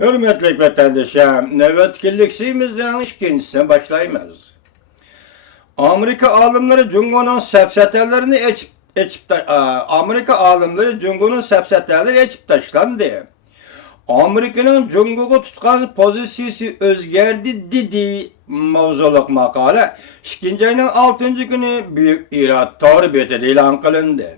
Hürmetli vatandaşım, nöbetçiliksimizden ikincisine başlayımız. Amerika alimleri Cungo'nun sepsetelerini Amerika alimleri Cungo'nun sepseteleri geçip taşlandı. Amerika'nın Cungo'yu tutkan pozisyonu özgerdi dedi mavzuluk makale. 2. ayının 6. günü Büyük İrat Torbiyeti ilan kılındı.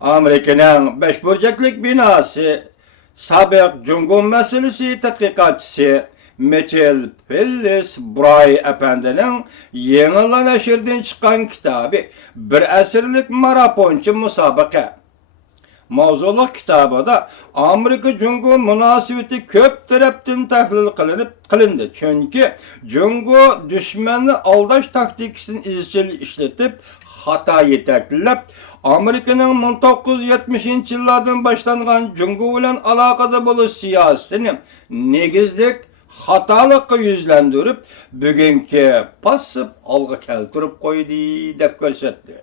Amerika'nın 5 burcaklık binası Sabık Cungo meselesi tədqiqatçısı Mitchell Phillips Bray Efendi'nin yenilen neşirden çıkan kitabı bir esirlik maratoncu musabaka. Mavzuluk kitabı da Amerika Cungo münasebeti köp taraftan tahlil kılındı. Çünkü Cungo düşmanı aldaş taktikisini izcil işletip hata yeteklilip Amerika'nın 1970 yıllardan başlanğan Cungo ile alakada buluş siyasetini negizlik hatalıkı yüzlendirip bugünkü pasıp algı keltirip koydu dep görsetdi.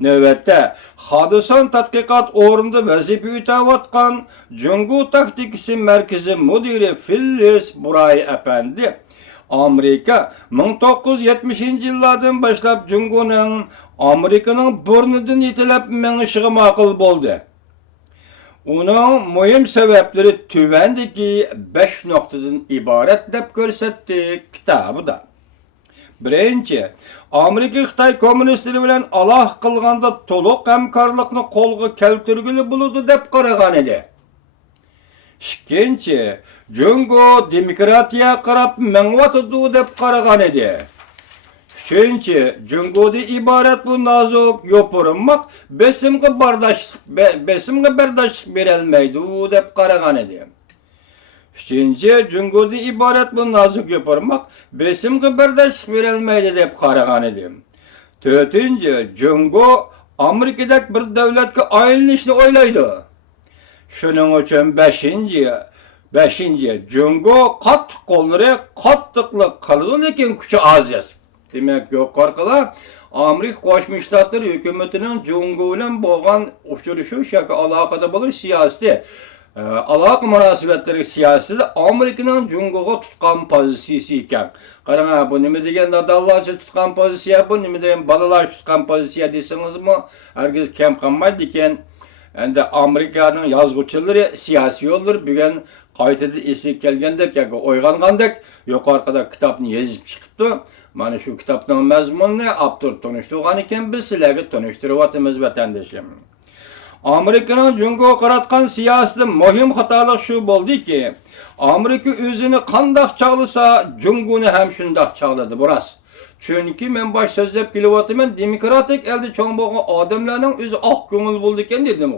Növbette Hadisan Tadqiqat orunda vazife ütäwatkan Cungo taktikisi merkezi müdiri Phillips Bray Efendi Amerika 1970 yıllardan başlap Cungo'nun Amerika'nın burnudan itilip menişigi makul boldu. Onun mühim sebepleri tüvendeki 5 noktadan ibaret dep görsetdi kitabı da. Birinci, Amerika-Xitay kommunistleri bilen Allah kılganda toluk hemkarlıkını kolga keltirgili buludu dep qaragan edi. İkinci, Cungo demokratiya qarab menvatıdu dep qaragan edi. Üçüncü, Cungo'da ibaret bu nazuk yopurinmak besimge bardaşlık berelmeydi dep qaragan edi. Üçüncü, Cungo'da ibaret bu nazuk yopurinmak besimge bardaşlık berelmeydi dep qaragan edi. Dördüncü, Cungo Amerika'daki bir devletke aylanishni oylaydı. Şunun için beşinci, Cungo qattiq qo'llari qattiqlik qiladi, lekin kuchi aziz. Demek yok korkular Amerika Qo'shma Shtatlar hukumatining Cungo bilan bo'lgan uchrashuv yoki aloqada bo'lish siyosati, aloqa munosabatlari siyosati Amerikaning Cungoga tutgan pozitsiyasi ekan. Qarang, bu nima degan dadallarcha tutgan pozitsiya, bu nima degan balalar tutgan pozitsiya desingizmi, herkes kam qolmaydi ekan. Endi Amerikanın yazgıçıları siyasi yollar bugün qaytada esip kelgandek yoki o'yg'ongandek yuqorida kitobni yozib chiqibdi. Mana shu kitobning mazmunini avtor tunishtirgan ekan, biz sizlarga tunishtiryapmiz vatandoshim. Amerikaning Cungoga qaratgan siyosati muhim xatolik shu bo'ldiki, Amerika o'zini qandoq chaqlasa, Cungoni ham shundoq chaqladi buras. Çünkü men baş sözlep kelyapman, demokratik elde çoğun bo'lgan odamlarning o'zi oq ko'ngil bo'ldi ekan dedim.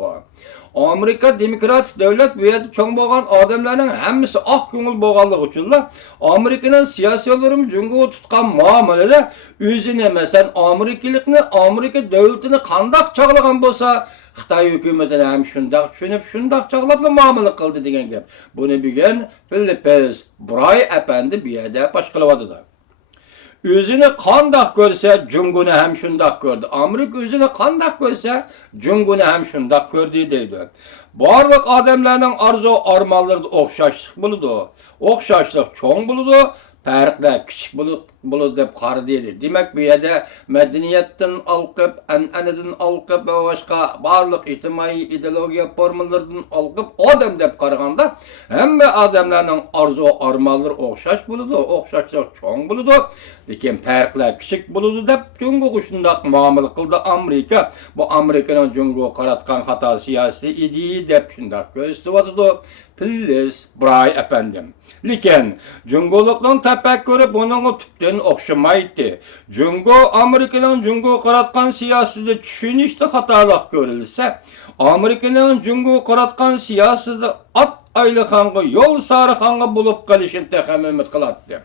Amerika demokratik davlat bu yerda çoğun bo'lgan odamlarning hammasi oq ko'ngil bo'lganligi uchun Amerikaning siyosiyotlarim Cungoga tutgan muomalada o'zini masalan Amerikalikni, Amerika davlatini qandoq chaqlagan bo'lsa, Xitoy hukumatini ham shundoq tushunib, shundoq chaqlab muomala qildi degan gap. Buni bilgan Phillips Bray Efendi bu yerda baş qilyapti. Özünü qandaq görsə, Cungoni ham shundoq gördü. Amerika özünü qandaq görsə, Cungoni ham shundoq gördü deydi. Barliq odamlarning arzu armonlarida o'xshashlik bo'ladi. O'xshashlik cho'ng bo'ladi, farqlar kichik bo'ladi deb qaradi dedi. Demak, bu yerda madaniyatdan olqib, an'anadan olqib va boshqa barliq ijtimoiy ideologiya formalaridan olqib odam deb qaraganda, hamma odamlarning arzu armonlari o'xshash bo'ladi, o'xshashlik cho'ng bo'ladi, lekin farqlar kichik bo'ladi deb Cungoga shundoq muomala qildi Amerika. Bu Amerikaning Cungoga qaratgan xato siyosati edi deb shundoq ko'rsatyapti Phillips Bray efendim. Lekin Cungolukning tafakkuri buningga tubdan o'xshamaydi. Cungo Amerikaning Cungoga qaratgan siyosatida tushunishda xatolik ko'rilsa, Amerikaning Cungoga qaratgan siyosatida at ayliqanga, yo'l sarixanga bo'lib qolishini taxmin qiladi.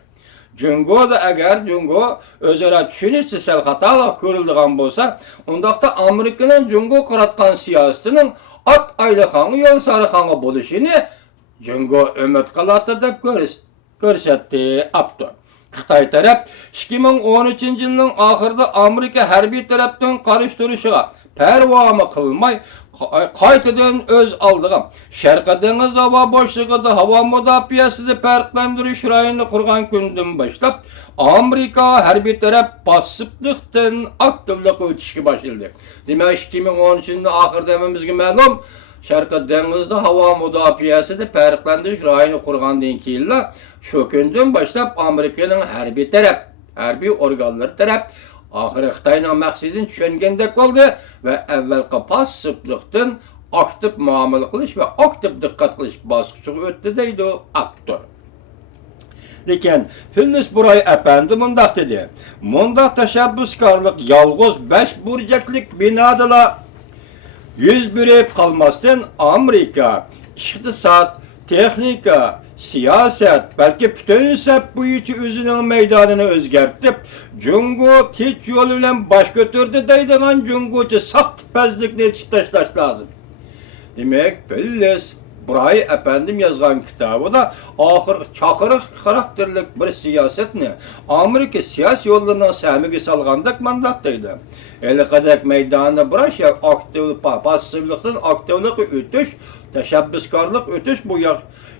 Cungo'da agar Cungo o'zaro tushunishda sal xatolik ko'rilgan bo'lsa, undaqda Amerikaning Cungoga qaratgan siyosatining at ayliqanga, yo'l sarixanga bo'lishini Cungo umid qiladi deb ko'rsatdi Abdur. Xitoy taraf 2013 yilning oxirida Amerika harbiy tarafdan qarshi turishiga, pervamı kılmay qaytadan öz aldığım Şarkı Deniz hava boşluğunda hava müdafiasını farklandırış rayını kurgan günden başlap Amerika her bir taraf basıplıktan aktiflik ötüşki başladı. Demek 2013'ün ahir dememizge ma'lum Şarkı Deniz'de hava müdafiasını farklandırış rayını kurgandan keyin şu günden başlap Amerika'nın her bir taraf, her bir organları taraf ahir Xitayning maqsadini tushungandek oldu ve evvelki passivlikdan aktif muomala qilish ve aktif diqqat qilish bosqichiga o'tdi deydi aktör. Lekin Phyllis Bray efendi mundaq dedi. Mundaq tashabbuskorlik yolg'iz 5 burjaklik binodala yüz berib qalmasdan Amerika iqtisod, texnika, siyaset, belki bütün sep boyunca özünün meydanını özgertip, Cungo tek yolu ile baş götürdü deydiğen Cungo'cu sahtipazlıkla çıtaşlaş lazım. Demek Phyllis Bray efendim yazgan kitabı da ahir çakırık karakterlik bir siyasetini Amerika siyasi yollarından sahmigi salgandak mandaktaydı. Eli kadar meydanı bıraş ya aktivlik, pasivlikten aktivlik ötüş, teşebbüskarlık ötüş bu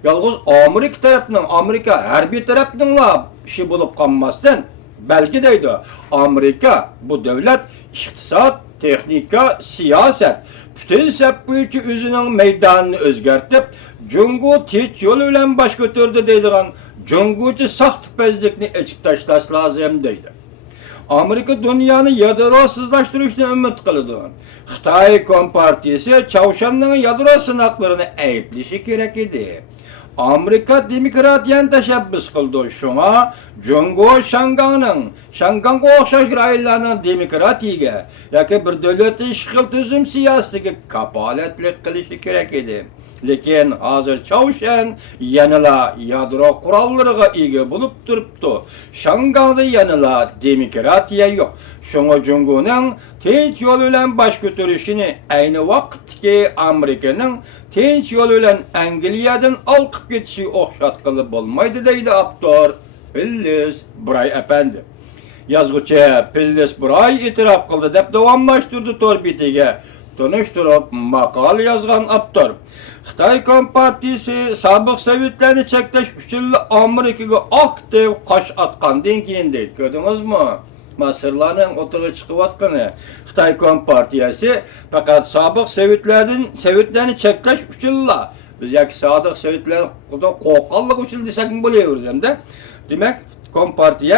yalnız Amerika tarafından, Amerika her bir tarafından la işi bulup kalmazdan belki deydi. Amerika bu devlet iktisat, texnika, siyaset bütün sep boyunca özünün meydanını özgertip Cungo tek yolu ile baş götürdü deydiğen Cungo'cu sahtipazlıkını içip taşlaş lazım deydi. Amerika dünyanı yadrosuzlaştırışını ümit kılıdı. Xitay Kompartiyası Çavuşan'ın yadro sınaklarını ayıplışı gerek idi. Amerika demokratiyan teşebbüs kıldı. Şuna Cungo Şangang'a okşaş raylarının demokratiye yaki bir devleti işgal tüzüm siyasetiga kapaletlik kılışı gerek idi. Lekin hazır Çavuşan yanıla yadro kurallarına ega bulup duruptu. Şangang'da yanıla demokratiya yok. Şuna Cungo'nun tinç yolu ile baş götürüşünü aynı vakitteki Amerika'nın tinç yolu ile Angliya'dan alkıp geçişi okşatkılı olmaydı deydi aktör Phyllis Bray efendi. Yazgıcı Phyllis Bray itiraf kıldı dep davamlaştırdı torbitiga. Tanıştırıp makal yazgan aktör. Xitay Kompartiyası sabık Sovetlerini çekleş üçüllü Amerika'ya aktif kaş atkandan keyin deydi. Gördünüz mü? Mısırların oturuğa çıkıp atkanı. Xitay Kompartiyası fakat sabık Sovetlerini çekleş üçüllü. Biz yaki sadık Sovetlerini korkallık üçüllü desek mi buluyoruz de. Demek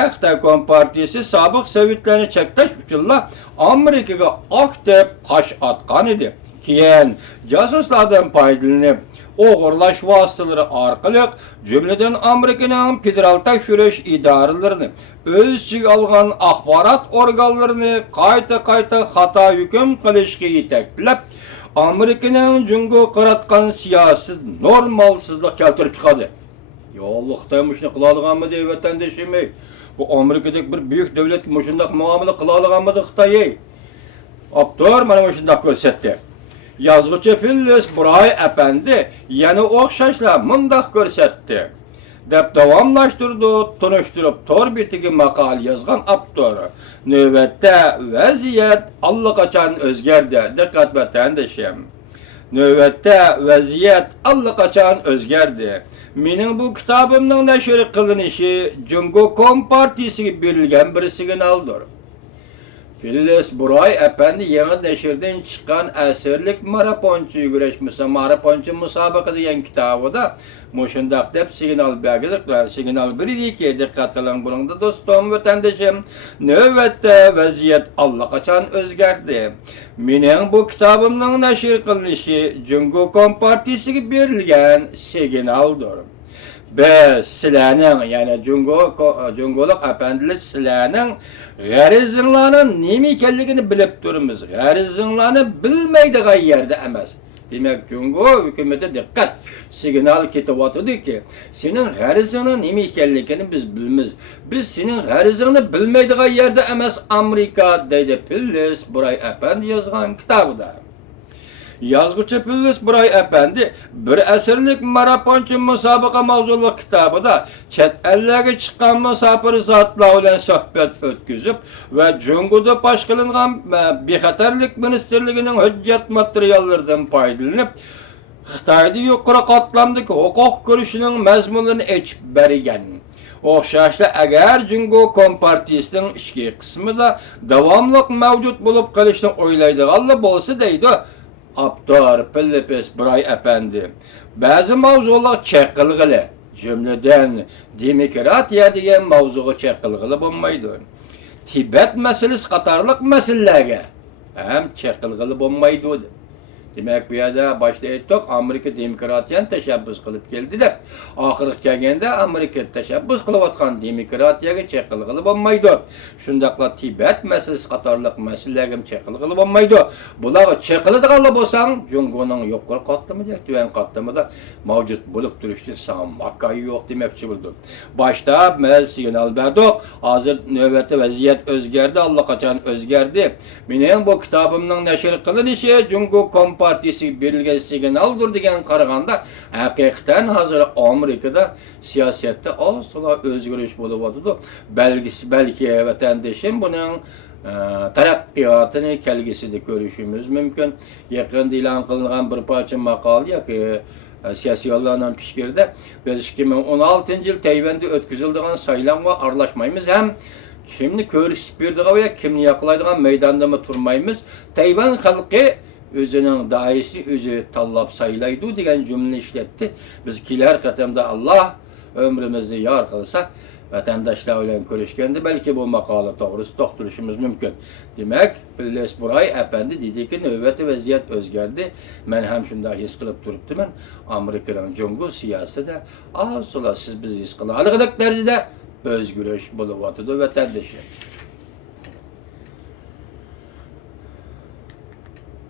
Xitay Kompartiyası sabık Sovetlerini çekleş üçüllü Amerika'ya aktif kaş atkan idi. Keyin casuslardan paydalanıp oğurlaş vasıtaları arkalık cümleden Amerika'nın federal tekşürüş idarelerini öz içine algan ahbarat organlarını kayta hata hüküm kılışkı yeteklep Amerika'nın Cungo qaratkan siyasi normalsızlık keltirip çıkadı. Yollukta müşni kılalıgan mı diye vatandaşım bu Amerika'daki bir büyük devlet müşündak muamele kılalıgan mı diye Xitay'ı. Aktör bana müşündak görsetti. Yazgıcı Phyllis Bray efendi yani okşaşla mındaq görsetti. Dep davamlaştırdı, tanıştırıp torbitigi makal yazgan aktör. Növbette vaziyet allakaçan özgerdi. Dikkat vatandaşım. Növbette vaziyet allakaçan özgerdi. Mening bu kitabımның neşri kılınışı Cungo Kompartiyasiga berilgan bir signaldir. Phyllis Bray efendi yeni neşirden çıkan eserlik maraponçu güreşmesi, maraponçu musabaka degan kitabıda muşundaq dep signal bergilik, signal biri ki dikkat kılın bunun dostum vatandaşım. Növbette vaziyet allakaçan özgerdi. Mening bu kitabımның neşir kılınışı Cungo Kompartiyasiga berilgan signaldir. Biz sizlarning yani Cungoluk efendiler sizlarning g'arizinglarning nima ekanligini bilib turibmiz. G'arizinglarni bilmaydigan yerda emas. Demek Cungo hükümete dikkat signal ketyapti ki senin g'arizingning nima ekanligini biz bilmiz. Biz senin g'arizingni bilmaydigan yerda emas Amerika deydi Phyllis Bray efendi yazgan kitabida. Yazgıcı Pillis Buray Efendi bir asırlık maraponcu musabaka mavzulu kitabıda chet ellerge çıkan musafir zatlar ile sohbet ötküzüp ve Cungu'da baş kılıngan Bexatarlık Ministerliğinin hüccet materyallarından faydalanıp Xitayda yuqori qatlamdagi huquq görüşünün məzmununu açıb bergen. Oxşaşla agar Jungo Kompartiyasının işki kısmında davamlıq mevcut bulup kalışını oylaydıqanlı bolsa deydi Abdar Pillis Buray Efendi. Bazı mavzular çekilgili, cümleden demokratiya degan mavzuga çekilgili bo'lmaydi. Tibet meselesi qatarlıq meselelerge hem çekilgili bo'lmaydi. Demek bu yerda başta aytdik, Amerika demokratiyan teşebbüs kılıp geldi de, ahırı kelgende Amerika teşebbüs kılıvatkan demokratiyaga çekilgili bo'lmaydi. Şundaqla Tibet meselesi qatarlıq meselelerge çekilgili bo'lmaydi. Bular çekiladiganlar bolsaң, Jungo'nun yuqori qatlamida, tuvan qatlamida mavjud bo'lib turish uchun sana makayı yo'q demekçi bo'ldim. Başta men signal berdik, hozir navbatda vaziyat o'zgardi, allaqachon o'zgardi. Mening bu kitabımның nashr qilinishi Jungo Partisi berilgan signaldir degan qaraganda haqiqatan hozir Amerikada siyosatda aslo o'zgarish bo'lyapti. Balki vatandoshim buning taraqqiyotini kelgisida ko'rishimiz mumkin. Yaqinda e'lon qilingan bir parcha maqola yoki siyosiy yo'llarning fikrida biz 2016-yil Tayvanda o'tkaziladigan saylovga aralashmaymiz ham kimni ko'rsatib berdigan va kimni yoqlaydigan maydonda turmaymiz. Tayvan xalqi özünün daisi özü tallab saylaydı degan cümle işletti. Biz kiler katemde Allah ömrümüzü yar kılsa vatandaşlar bilen görüşkende belki bu makale doğrusu dokturuşumuz mümkün. Demek Pillis Buray Efendi dedi ki növbeti vaziyat özgerdi. Men hem şunda his kılıp duruptu men Amerika'nın Jungo siyaseti asla siz biz his kılalık derecede özgürlük buluvatıdı vatandaşı.